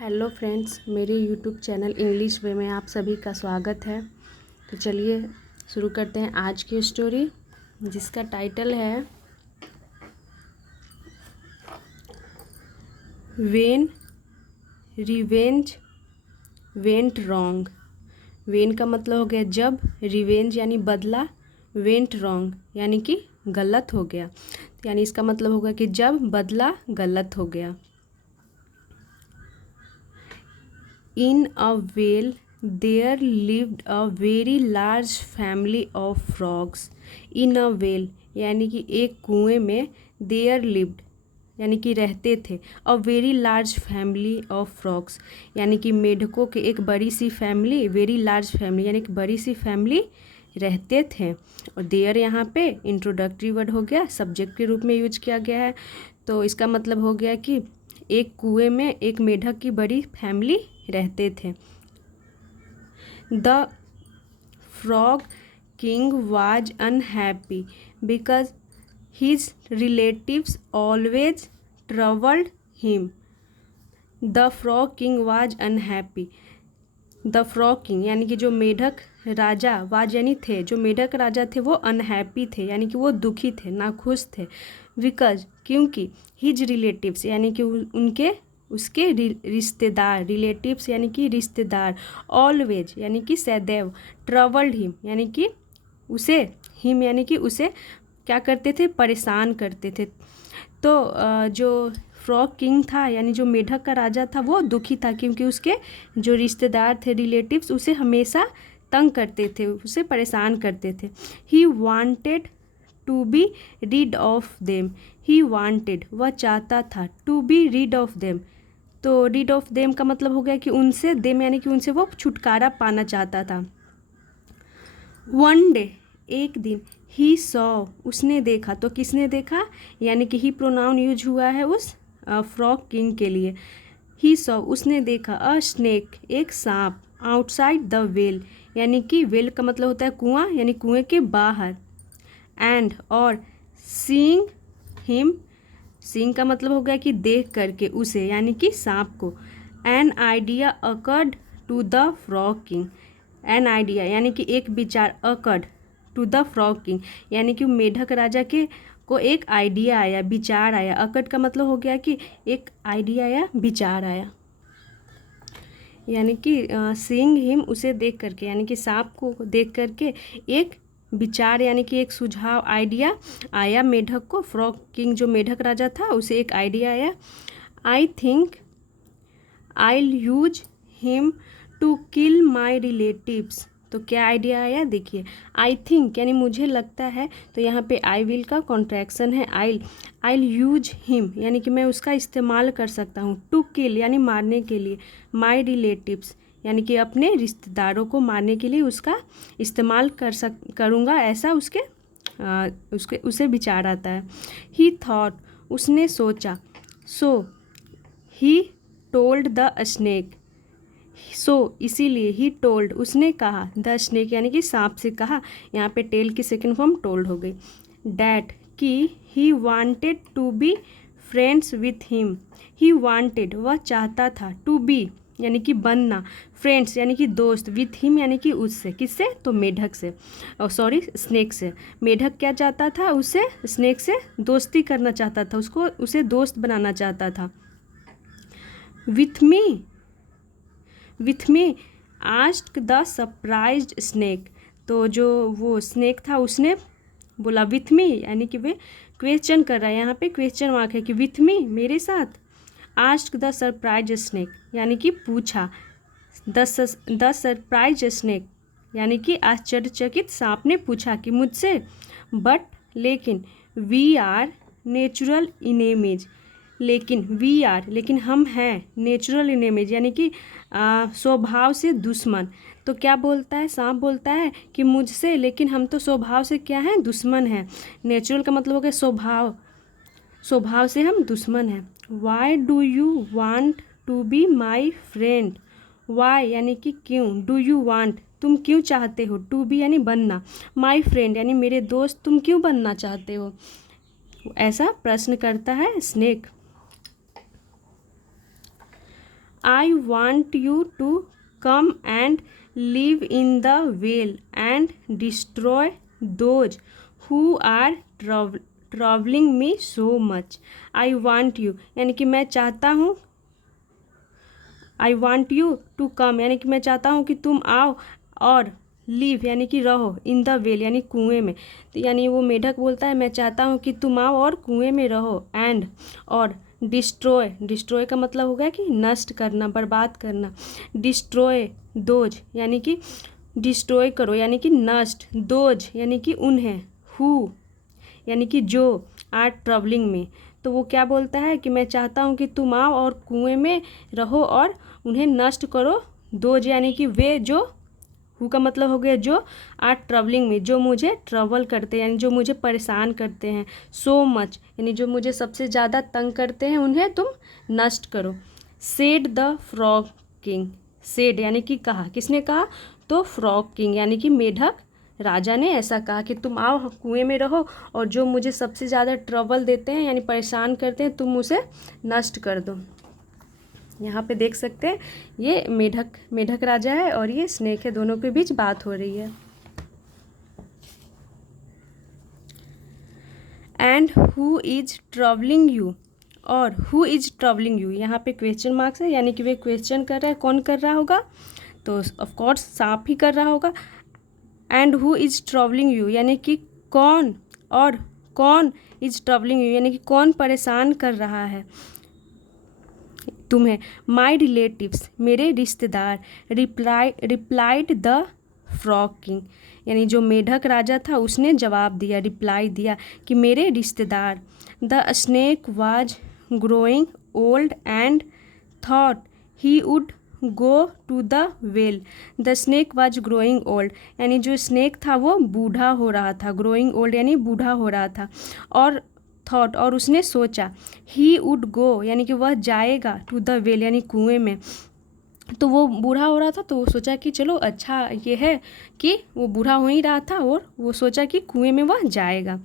Hello friends, मेरे YouTube channel English वे में आप सभी का स्वागत है। तो चलिए शुरू करते हैं आज की स्टोरी, जिसका टाइटल है when revenge went wrong. When का मतलब हो गया जब, रिवेंज यानी बदला, वेंट रॉन्ग यानी कि गलत हो गया। यानी इसका मतलब होगा कि जब बदला गलत हो गया। In a whale there lived a very large family of frogs. In a whale यानी कि एक कुएं में, there lived यानी कि रहते थे, a very large family of frogs यानी कि मेढकों के एक बड़ी सी फैमिली, very large family यानी कि बड़ी सी फैमिली रहते थे। और देयर यहाँ पे इंट्रोडक्टरी वर्ड हो गया, सब्जेक्ट के रूप में यूज किया गया है। तो इसका मतलब हो गया कि एक कुएं में एक मेढक की बड़ी फैमिली रहते थे। The frog king was unhappy because his relatives always troubled him. The frog king was unhappy. The frog king यानी कि जो मेढक राजा, वाज यानी थे, जो मेढक राजा थे वो अनहैप्पी थे यानी कि वो दुखी थे, नाखुश थे। बिकॉज क्योंकि हिज रिलेटिव्स यानी कि उनके उसके रिश्तेदार, रिलेटिव्स यानी कि रिश्तेदार, ऑलवेज यानी कि सदैव, ट्रबल्ड हिम यानी कि उसे, हिम यानी कि उसे क्या करते थे, परेशान करते थे। तो जो फ्रॉग किंग था यानी जो मेढक का राजा था वो दुखी था क्योंकि उसके जो रिश्तेदार थे, रिलेटिव्स, उसे हमेशा तंग करते थे, उसे परेशान करते थे। He wanted to be rid of them. He wanted वह चाहता था, to be rid of them. तो रीड ऑफ देम का मतलब हो गया कि उनसे, देम यानी कि उनसे वो छुटकारा पाना चाहता था। वन डे एक दिन, ही सॉ उसने देखा। तो किसने देखा, यानी कि ही प्रोनाउन यूज हुआ है उस फ्रॉग किंग के लिए। ही सॉ उसने देखा, अ स्नेक एक सांप, आउटसाइड द वेल यानी कि वेल का मतलब होता है कुआं, यानी कुएं के बाहर। एंड और सीइंग हिम, सीइंग का मतलब हो गया कि देख करके उसे, यानी कि सांप को। An idea occurred to the frog king. An idea यानी कि एक विचार, occurred to the frog king यानी कि मेढक राजा के को एक आइडिया आया, विचार आया। अकर्ड का मतलब हो गया कि एक आइडिया आया, विचार आया। यानी कि सीइंग हिम उसे देख करके, यानी कि सांप को देख करके एक विचार यानी कि एक सुझाव, आइडिया आया मेढक को। फ्रॉग किंग जो मेढक राजा था उसे एक आइडिया आया। I think I'll use him to kill my relatives. तो क्या आइडिया आया, देखिए, आई थिंक यानी मुझे लगता है, तो यहाँ पे आई विल का कॉन्ट्रैक्शन है आइल। आइल यूज हिम यानी कि मैं उसका इस्तेमाल कर सकता हूँ, टू किल यानी मारने के लिए, माई रिलेटिव्स यानी कि अपने रिश्तेदारों को मारने के लिए उसका इस्तेमाल करूँगा, ऐसा उसे विचार आता है। ही थॉट उसने सोचा। सो ही टोल्ड द स्नेक। सो इसीलिए, ही टोल्ड उसने कहा, द स्नेक यानी कि सांप से कहा, यहाँ पे टेल की सेकेंड फॉर्म टोल्ड हो गई। डैट कि he wanted to be friends with him. He wanted वह चाहता था, टू बी यानी कि बनना, फ्रेंड्स यानी कि दोस्त, विथ हिम यानी कि उससे, किससे, तो मेढक से, सॉरी स्नेक से। मेढक क्या चाहता था, उससे, स्नेक से दोस्ती करना चाहता था, उसको, उसे दोस्त बनाना चाहता था। With me, with me asked the surprised snake. तो जो वो स्नेक था उसने बोला विथ मी यानी कि वे क्वेश्चन कर रहा है, यहाँ पे क्वेश्चन मार्क है कि विथ मी मेरे साथ। आस्क्ड द सरप्राइज्ड स्नेक यानी कि पूछा, द सरप्राइज्ड स्नेक यानी कि आश्चर्यचकित सांप ने पूछा कि मुझसे। बट लेकिन, वी आर नेचुरल इनेमीज। लेकिन वी आर लेकिन हम हैं, नेचुरल इनेमीज यानी कि स्वभाव से दुश्मन। तो क्या बोलता है, सांप बोलता है कि मुझसे, लेकिन हम तो स्वभाव से क्या हैं, दुश्मन हैं। नेचुरल का मतलब हो गया स्वभाव, स्वभाव से हम दुश्मन हैं। Why do you want to be my friend. Why यानी कि क्यों, डू यू वांट तुम क्यों चाहते हो, टू बी यानी बनना, माई फ्रेंड यानी मेरे दोस्त तुम क्यों बनना चाहते हो, ऐसा प्रश्न करता है snake. I want you to come and live in the well and destroy those who are troubling me so much. I want you यानी कि मैं चाहता हूँ, I want you to come यानी कि मैं चाहता हूँ कि तुम आओ, और लिव यानी कि रहो, इन द वेल यानी कुएं में। तो यानी वो मेढक बोलता है मैं चाहता हूँ कि तुम आओ और कुएं में रहो, एंड और डिस्ट्रॉय, डिस्ट्रॉय का मतलब हो गया कि नष्ट करना, बर्बाद करना। डिस्ट्रॉय दोज यानी कि डिस्ट्रॉय करो यानी कि नष्ट, दोज यानी कि उन्हें, हु यानी कि जो, आर ट्रबलिंग में। तो वो क्या बोलता है कि मैं चाहता हूँ कि तुम आओ और कुएं में रहो और उन्हें नष्ट करो। दोज यानी कि वे जो, हु का मतलब हो गया जो, आर ट्रबलिंग में जो मुझे ट्रबल करते हैं यानी जो मुझे परेशान करते हैं। सो मच यानी जो मुझे सबसे ज़्यादा तंग करते हैं उन्हें तुम नष्ट करो। Said the frog king, said यानी कि कहा, किसने कहा? तो फ्रॉग किंग यानी कि मेढक राजा ने ऐसा कहा कि तुम आओ कुएं में रहो और जो मुझे सबसे ज़्यादा ट्रबल देते हैं यानी परेशान करते हैं तुम उसे नष्ट कर दो। यहाँ पे देख सकते हैं ये मेढक राजा है और ये स्नेक है, दोनों के बीच बात हो रही है। And who is troubling you, और हु इज ट्रबलिंग यू यहाँ पे क्वेश्चन मार्क्स है यानी कि वे क्वेश्चन कर रहा है, कौन कर रहा होगा? तो ऑफ कोर्स सांप ही कर रहा होगा। And who is troubling you यानी कि कौन, और कौन इज ट्रबलिंग यू यानी कि कौन परेशान कर रहा है तुम्हें? माई रिलेटिव्स मेरे रिश्तेदार। रिप्लाइड द फ्रॉग किंग यानी जो मेढक राजा था उसने जवाब दिया, रिप्लाई दिया कि मेरे रिश्तेदार। The snake was growing old and thought he would go to the well. The snake was growing old यानी जो स्नेक था वो बूढ़ा हो रहा था, ग्रोइंग ओल्ड यानी बूढ़ा हो रहा था, और थॉट और उसने सोचा, ही वुड गो यानी कि वह जाएगा, टू द वेल यानी कुएं में। तो वो बूढ़ा हो रहा था तो वो सोचा कि चलो अच्छा ये है कि वो बूढ़ा हो ही रहा था और वो सोचा कि कुएं में वह जाएगा।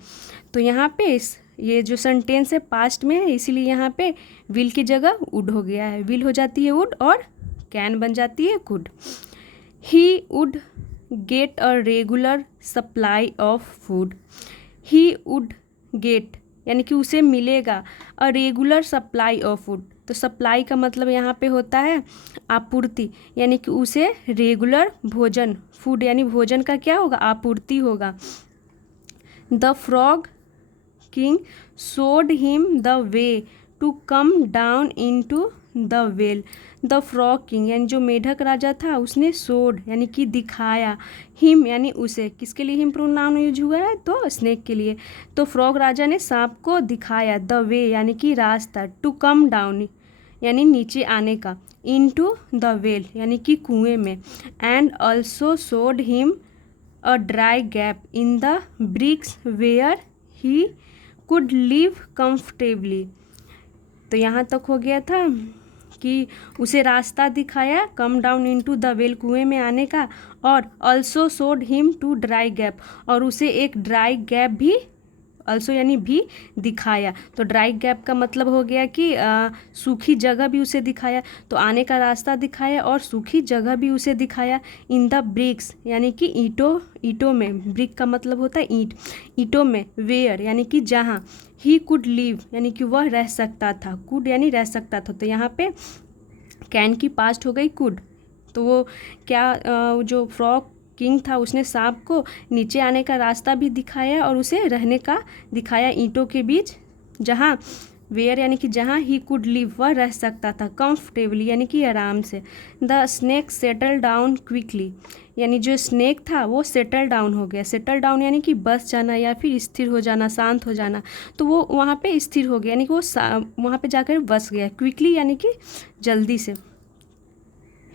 तो यहाँ पे ये जो सेंटेंस है पास्ट में है इसीलिए यहाँ पे विल की जगह वुड हो गया है। विल हो जाती है वुड और कैन बन जाती है could. He would get a regular supply of food. He would get यानी कि उसे मिलेगा a regular supply of food. तो सप्लाई का मतलब यहाँ पे होता है आपूर्ति, यानी कि उसे रेगुलर भोजन, फूड यानी भोजन का क्या होगा? आपूर्ति होगा। The frog king showed him the way to come down into the well. The frog king यानी जो मेढक राजा था उसने शोड यानी कि दिखाया, हिम यानी उसे, किसके लिए हिम प्रोनाउन यूज हुआ है? तो स्नेक के लिए। तो फ्रॉग राजा ने सांप को दिखाया, द वे यानी कि रास्ता, टू कम डाउन यानी नीचे आने का, इनटू द वेल यानी कि कुएं में, and also showed him a dry gap in the bricks where he could live comfortably. तो यहाँ तक हो गया था कि उसे रास्ता दिखाया come down into the well कुएं में आने का, और also showed him to dry gap और उसे एक ड्राई गैप भी, ऑल्सो यानी भी, दिखाया। तो ड्राई गैप का मतलब हो गया कि सूखी जगह भी उसे दिखाया, तो आने का रास्ता दिखाया और सूखी जगह भी उसे दिखाया। इन द ब्रिक्स यानी कि ईंटों, ईंटों में, ब्रिक का मतलब होता है ईंट, ईंटों में, वेयर यानी कि जहाँ, ही कुड लिव यानी कि वह रह सकता था, कुड यानी रह सकता था। तो यहाँ पे कैन की पास्ट हो गई कुड। तो वो क्या जो फ्रॉग किंग था उसने सांप को नीचे आने का रास्ता भी दिखाया और उसे रहने का दिखाया ईंटों के बीच, जहाँ, वेयर यानी कि जहाँ, ही कुड लिव वह रह सकता था, कंफर्टेबली यानी कि आराम से। The snake settle down quickly यानी जो स्नेक था वो सेटल डाउन हो गया। सेटल डाउन यानी कि बस जाना या फिर स्थिर हो जाना, शांत हो जाना। तो वो वहाँ पे स्थिर हो गया यानी कि वो वहाँ पे जाकर बस गया। क्विकली यानी कि जल्दी से।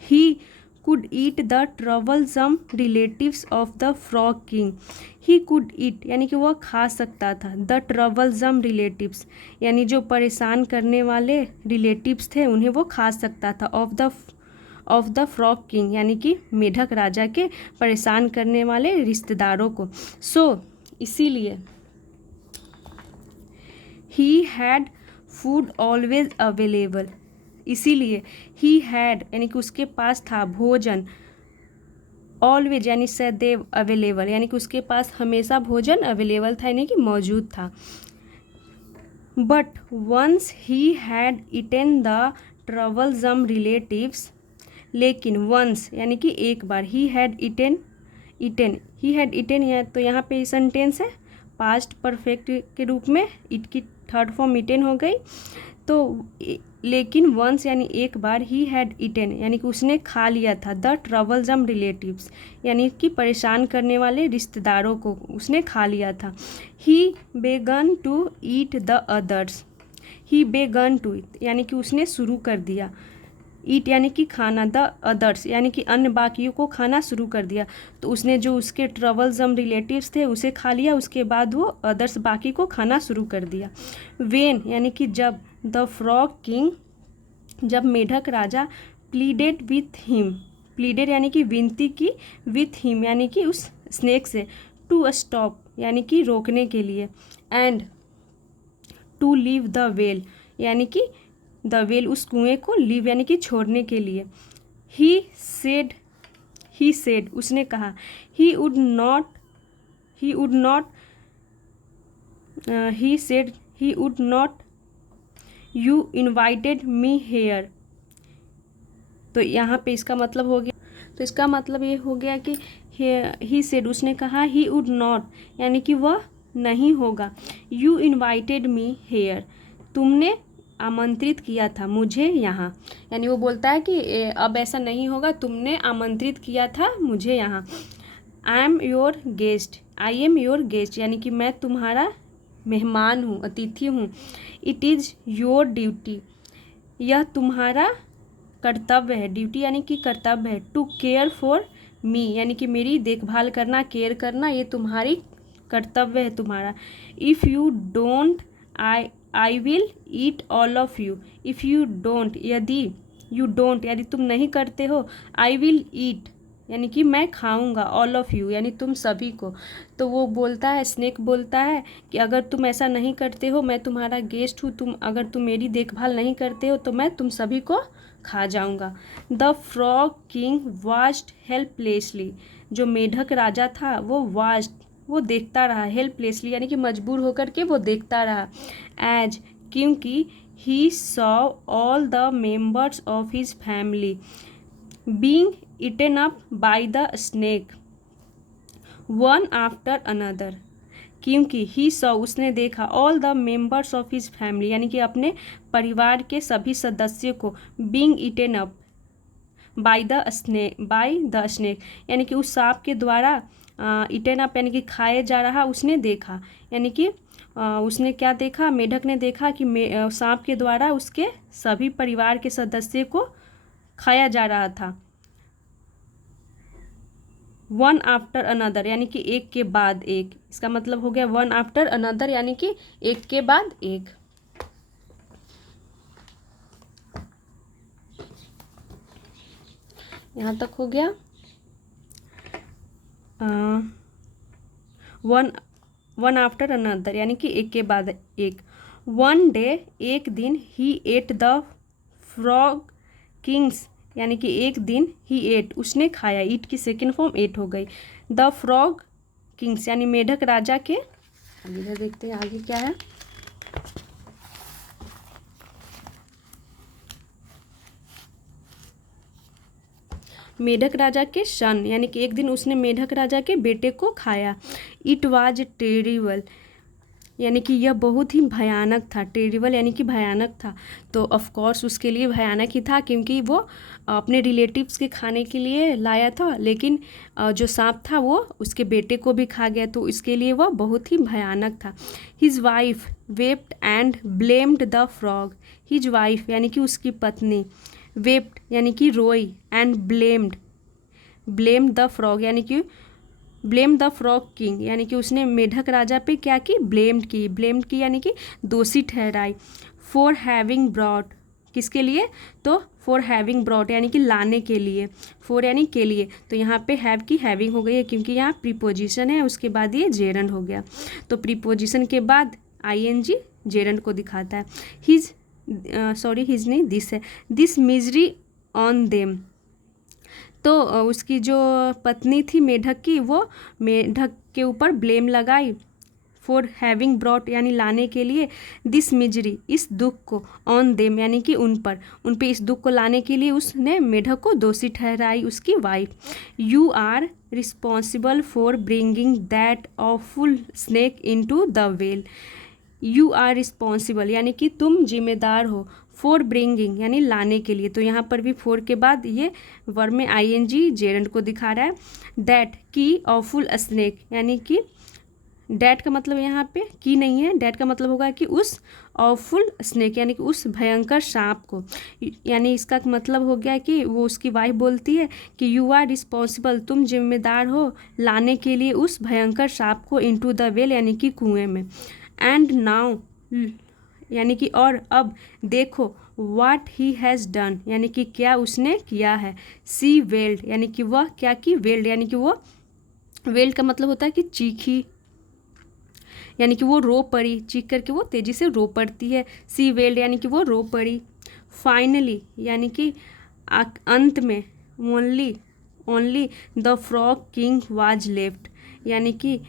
ही could eat the troublesome relatives of the frog king। he could eat यानी कि वह खा सकता था, the troublesome relatives यानी जो परेशान करने वाले relatives थे उन्हें वो खा सकता था, of the frog king यानी कि मेढक राजा के परेशान करने वाले रिश्तेदारों को। इसीलिए he had food always available, इसीलिए ही हैड यानी कि उसके पास था भोजन, ऑलवेज यानी सदैव, अवेलेबल यानी कि उसके पास हमेशा भोजन अवेलेबल था यानी कि मौजूद था। But once he had eaten the troublesome relatives, लेकिन वंस यानी कि एक बार, he had eaten, he had eaten है तो यहाँ पे सेंटेंस है पास्ट परफेक्ट के रूप में, इट की थर्ड फॉर्म ईटेन हो गई। तो लेकिन वंस यानी एक बार, ही हैड ईटेन यानी कि उसने खा लिया था, द ट्रबलसम रिलेटिव्स यानी कि परेशान करने वाले रिश्तेदारों को उसने खा लिया था। ही बेगन टू ईट द अदर्स, ही बेगन टू ईट यानी कि उसने शुरू कर दिया, ईट यानी कि खाना, द अदर्स यानी कि अन्य बाकियों को खाना शुरू कर दिया। तो उसने जो उसके ट्रबलसम रिलेटिव्स थे उसे खा लिया, उसके बाद वो अदर्स बाकी को खाना शुरू कर दिया। वेन यानी कि जब, द फ्रॉग किंग जब मेढक राजा, प्लीडेड विथ हिम, प्लीडेड यानी कि विनती की, विथ हिम यानी कि उस स्नेक से, टू स्टॉप यानी कि रोकने के लिए, and to leave the well यानी कि द वेल उस कुएं को, लीव यानी कि छोड़ने के लिए। ही सेड उसने कहा, he would not you invited me here. तो यहाँ पे इसका मतलब हो गया, तो इसका मतलब ये हो गया कि ही सेड उसने कहा, ही वुड नॉट यानी कि वह नहीं होगा, यू इन्वाइटेड मी हेयर तुमने आमंत्रित किया था मुझे यहाँ, यानी वो बोलता है कि अब ऐसा नहीं होगा, तुमने आमंत्रित किया था मुझे यहाँ। आई एम योर गेस्ट यानी कि मैं तुम्हारा मेहमान हूँ, अतिथि हूँ। इट इज़ योर ड्यूटी यह तुम्हारा कर्तव्य है, ड्यूटी यानी कि कर्तव्य है। टू केयर फॉर मी यानी कि मेरी देखभाल करना, केयर करना, ये तुम्हारी कर्तव्य है तुम्हारा। If you don't I will eat all of you, if you don't यदि तुम नहीं करते हो, आई विल ईट यानी कि मैं खाऊंगा, ऑल ऑफ यू यानी तुम सभी को। तो वो बोलता है, स्नेक बोलता है कि अगर तुम ऐसा नहीं करते हो, मैं तुम्हारा गेस्ट हूँ, अगर तुम मेरी देखभाल नहीं करते हो तो मैं तुम सभी को खा जाऊंगा। The frog king watched helplessly जो मेढक राजा था वो देखता रहा, हेल्पलेसली यानी कि मजबूर होकर के वो देखता रहा। एज क्योंकि he saw all the members of his family being eaten up by the snake one after another, क्योंकि ही सॉ उसने देखा, all the members of his family यानी कि अपने परिवार के सभी सदस्यों को, being eaten up by the snake यानी कि उस सांप के द्वारा, ईटन अप यानी कि खाए जा रहा उसने देखा, यानी कि उसने क्या देखा, मेढक ने देखा कि सांप के द्वारा उसके सभी परिवार के सदस्य को खाया जा रहा था। वन आफ्टर अनदर यानी कि एक के बाद एक, इसका मतलब हो गया वन आफ्टर अनदर यानी कि एक के बाद एक। यहाँ तक हो गया। वन आफ्टर अनदर यानी कि एक के बाद एक। वन डे एक दिन, ही एट द फ्रॉग किंग्स यानी कि एक दिन, ही एट उसने खाया, ईट की सेकेंड फॉर्म एट हो गई, द फ्रॉग किंग्स यानी मेढक राजा के। इधर देखते हैं आगे क्या है। मेढक राजा के सन यानी कि एक दिन उसने मेढक राजा के बेटे को खाया। इट वाज टेरिबल यानी कि यह बहुत ही भयानक था, टेरिबल यानी कि भयानक था। तो ऑफ कोर्स उसके लिए भयानक ही था क्योंकि वो अपने रिलेटिव्स के खाने के लिए लाया था, लेकिन जो सांप था वो उसके बेटे को भी खा गया, तो इसके लिए वह बहुत ही भयानक था। His wife wept and blamed the frog, his wife यानी कि उसकी पत्नी, वेप्ट यानी कि रोई, एंड ब्लेम्ड द फ्रॉग यानी कि ब्लेम द फ्रॉग किंग यानी कि उसने मेढक राजा पे क्या की, ब्लेम्ड की यानी कि दोषी ठहराई। फॉर हैविंग ब्रॉट किसके लिए, तो फॉर हैविंग ब्रॉट यानी कि लाने के लिए, फॉर यानी के लिए, तो यहाँ पे हैव की हैविंग हो गई है क्योंकि यहाँ प्रीपोजिशन है, उसके बाद ये जेरंड हो गया। तो प्रीपोजिशन के बाद आईएनजी जेरंड को दिखाता है। हिज सॉरी हिज नहीं दिस है, दिस मिजरी ऑन देम। तो उसकी जो पत्नी थी मेढक की, वो मेढक के ऊपर ब्लेम लगाई फॉर हैविंग ब्रॉट यानी लाने के लिए, दिस मिजरी इस दुख को, ऑन देम यानी कि उन पे इस दुख को लाने के लिए उसने मेढक को दोषी ठहराई, उसकी wife. You are responsible for bringing that awful snake into the well. You are responsible यानी कि तुम जिम्मेदार हो, फॉर ब्रिंगिंग यानी लाने के लिए, तो यहाँ पर भी फॉर के बाद ये वर्ब में आईएनजी जेरेंट को दिखा रहा है। दैट की ऑफुल स्नेक यानी कि डैट का मतलब यहाँ पे की नहीं है, डैट का मतलब होगा कि उस ऑफुल स्नेक यानी कि उस भयंकर सांप को, यानी इसका मतलब हो गया कि वो उसकी वाइफ बोलती है कि यू आर रिस्पॉन्सिबल तुम जिम्मेदार हो लाने के लिए उस भयंकर सांप को इनटू द वेल यानी कि कुएं में। एंड नाउ यानी कि और अब देखो, व्हाट ही हैज़ डन यानी कि क्या उसने किया है। सी वेल्ड यानी कि वह क्या की, वेल्ड यानी कि वो, वेल्ड का मतलब होता है कि चीखी, यानी कि वो रो पड़ी, चीख करके वो तेज़ी से रो पड़ती है। सी वेल्ड यानी कि वो रो पड़ी। फाइनली यानी कि अंत में, only the frog king was left यानी कि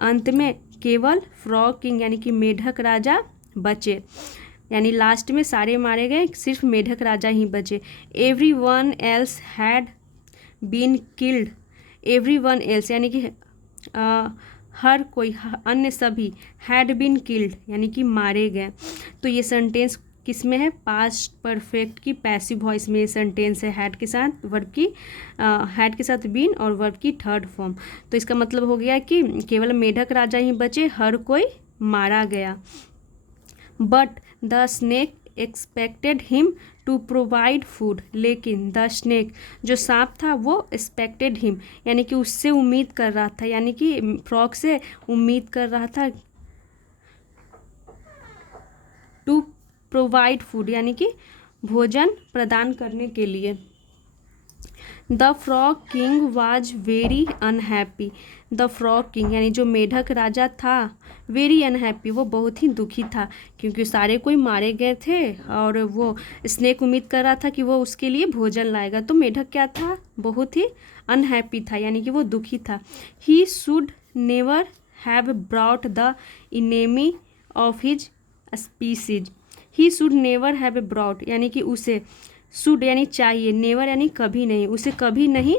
अंत में केवल फ्रॉग किंग यानी कि मेढक राजा बचे, यानी लास्ट में सारे मारे गए, सिर्फ मेढक राजा ही बचे। Every one else had been killed, every one else यानी कि हर कोई, अन्य सभी, हैड बीन किल्ड यानी कि मारे गए। तो ये सेंटेंस किस में है, पास्ट परफेक्ट की पैसिव वॉइस में ये सेंटेंस है, हैड के साथ वर्ब की, हैड के साथ बीन और वर्ब की थर्ड फॉर्म। तो इसका मतलब हो गया कि केवल मेढक राजा ही बचे, हर कोई मारा गया। But the snake expected him to provide food, लेकिन द स्नेक जो सांप था वो एक्सपेक्टेड हिम यानी कि उससे उम्मीद कर रहा था, यानी कि फ्रॉग से उम्मीद कर रहा था टू प्रोवाइड फूड यानी कि भोजन प्रदान करने के लिए। The frog king was very unhappy, the frog king यानी जो मेढक राजा था, वेरी अनहैप्पी वो बहुत ही दुखी था, क्योंकि सारे कोई मारे गए थे और वो स्नेक उम्मीद कर रहा था कि वो उसके लिए भोजन लाएगा, तो मेढक क्या था, बहुत ही अनहैप्पी था यानी कि वो दुखी था। He should never have brought the enemy of his species, he should never have brought यानी कि उसे, शुड यानी चाहिए, नेवर यानी कभी नहीं, उसे कभी नहीं,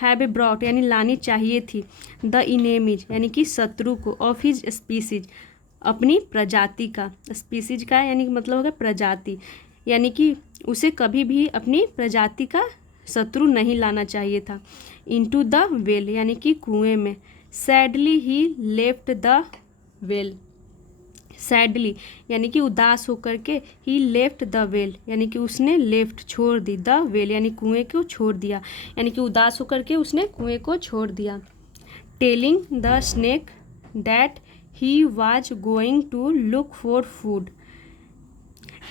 हैव ब्रॉट यानी लानी चाहिए थी, द इनेमीज यानी कि शत्रु को, ऑफ हिज स्पीसीज अपनी प्रजाति का, स्पीसीज का यानी कि मतलब होगा प्रजाति, यानी कि उसे कभी भी अपनी प्रजाति का शत्रु नहीं लाना चाहिए था। इनटू द वेल यानी कि कुएं में। Sadly he left the well, sadly यानी कि उदास होकर के, ही लेफ्ट द वेल यानी कि उसने लेफ्ट छोड़ दी, द वेल यानी कुएं को छोड़ दिया, यानी कि उदास होकर के उसने कुएं को छोड़ दिया। Telling the snake that he was going to look for food,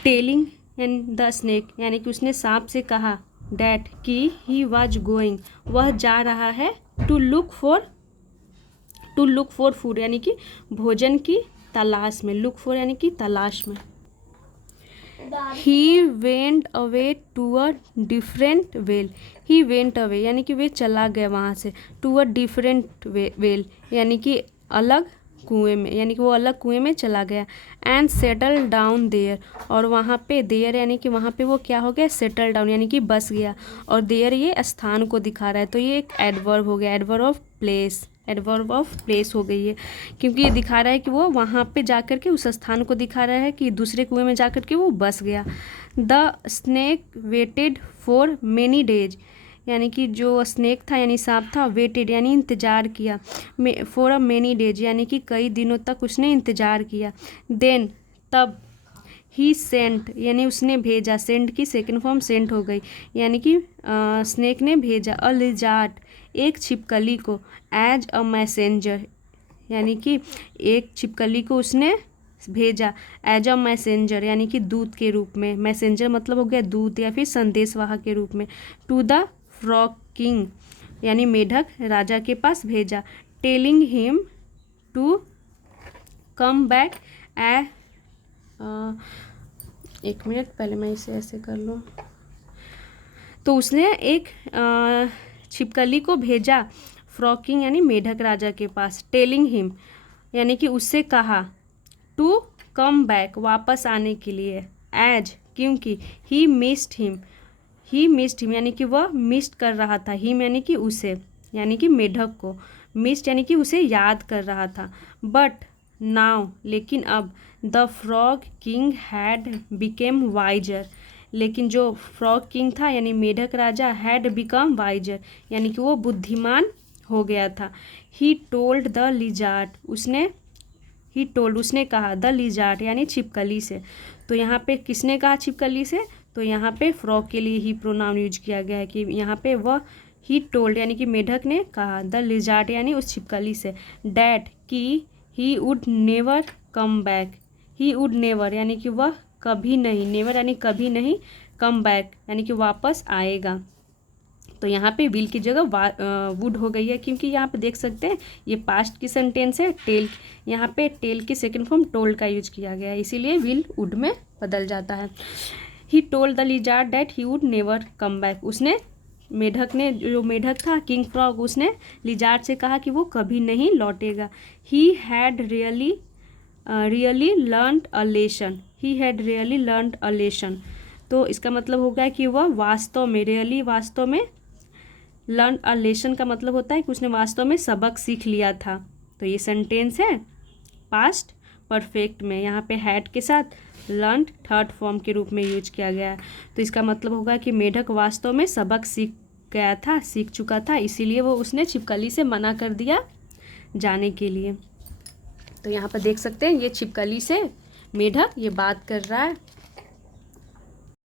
telling and the snake यानी कि उसने सांप से कहा, डैट कि ही वाज गोइंग वह जा रहा है, टू लुक फॉर फूड यानी कि भोजन की तलाश में, लुक फॉर यानी कि तलाश में। He went away to a different well, he went away यानी कि वे चला गया वहाँ से, टू अ डिफरेंट वेल यानी कि अलग कुएं में, यानी कि वो अलग कुएं में चला गया। एंड सेटल डाउन देयर और वहाँ पे, देयर यानी कि वहाँ पे वो क्या हो गया, सेटल डाउन यानी कि बस गया, और देयर ये स्थान को दिखा रहा है, तो ये एक एडवर्ब हो गया, adverb of place, adverb of place हो गई है, क्योंकि ये दिखा रहा है कि वो वहाँ पे जाकर के उस स्थान को दिखा रहा है कि दूसरे कुएं में जाकर के वो बस गया। The snake waited for many days यानी कि जो स्नेक था यानी सांप था, वेटेड यानी इंतज़ार किया, फॉर अ मेनी डेज यानी कि कई दिनों तक उसने इंतज़ार किया। देन तब, ही सेंट यानी उसने भेजा, सेंट की सेकेंड फॉर्म सेंट हो गई, यानी कि स्नेक ने भेजा, अ लिजार्ड एक छिपकली को, एज अ मैसेंजर यानी कि एक छिपकली को उसने भेजा, एज अ मैसेंजर यानी कि दूत के रूप में, मैसेंजर मतलब हो गया दूत या फिर संदेशवाहक के रूप में, टू द फ्रॉग किंग यानी मेढक राजा के पास भेजा। Telling him to come back एक मिनट, पहले मैं इसे ऐसे कर लूँ। तो उसने एक छिपकली को भेजा फ्रॉग किंग यानी मेढक राजा के पास, टेलिंग हिम यानी कि उससे कहा, टू कम बैक वापस आने के लिए, एज क्योंकि ही मिस्ड हिम यानी कि वह मिस्ड कर रहा था, हिम यानी कि उसे, यानी कि मेढक को, मिस्ड यानी कि उसे याद कर रहा था। बट नाउ लेकिन अब, the frog king had become wiser, लेकिन जो फ्रॉग किंग था यानी मेढक राजा, हैड बिकम वाइजर यानी कि वो बुद्धिमान हो गया था। ही टोल्ड द लिजार्ड, उसने कहा द लिजार्ड यानी छिपकली से। तो यहाँ पे किसने कहा छिपकली से, तो यहाँ पे फ्रॉग के लिए ही प्रोनाउन यूज किया गया है कि यहाँ पे वह ही टोल्ड यानी कि मेढक ने कहा द लिजार्ड यानी उस छिपकली से, डैट कि he would never come back, he would never यानी कि वह कभी नहीं, नेवर यानी कभी नहीं, कम बैक यानी कि वापस आएगा। तो यहाँ पे विल की जगह वुड हो गई है, क्योंकि यहाँ पे देख सकते हैं ये पास्ट की सेंटेंस है, टेल, यहाँ पे टेल की सेकंड फॉर्म टोल्ड का यूज किया गया है, इसीलिए विल वुड में बदल जाता है। He told the lizard that he would never come back, उसने मेढक ने, जो मेढक था किंग फ्रॉग, उसने लिजार्ड से कहा कि वो कभी नहीं लौटेगा। He had really learned a lesson, he had really learned a lesson, तो इसका मतलब होगा कि वह वास्तव में, रियली वास्तव में, लर्न अ लेसन का मतलब होता है कि उसने वास्तव में सबक सीख लिया था। तो ये सेंटेंस है पास्ट परफेक्ट में, यहाँ पे हैड के साथ लर्न थर्ड फॉर्म के रूप में यूज किया गया है। तो इसका मतलब होगा कि मेढक वास्तव में सबक सीख चुका था, इसीलिए वो उसने छिपकली से मना कर दिया जाने के लिए। तो यहाँ पर देख सकते हैं ये छिपकली से मेढक ये बात कर रहा है।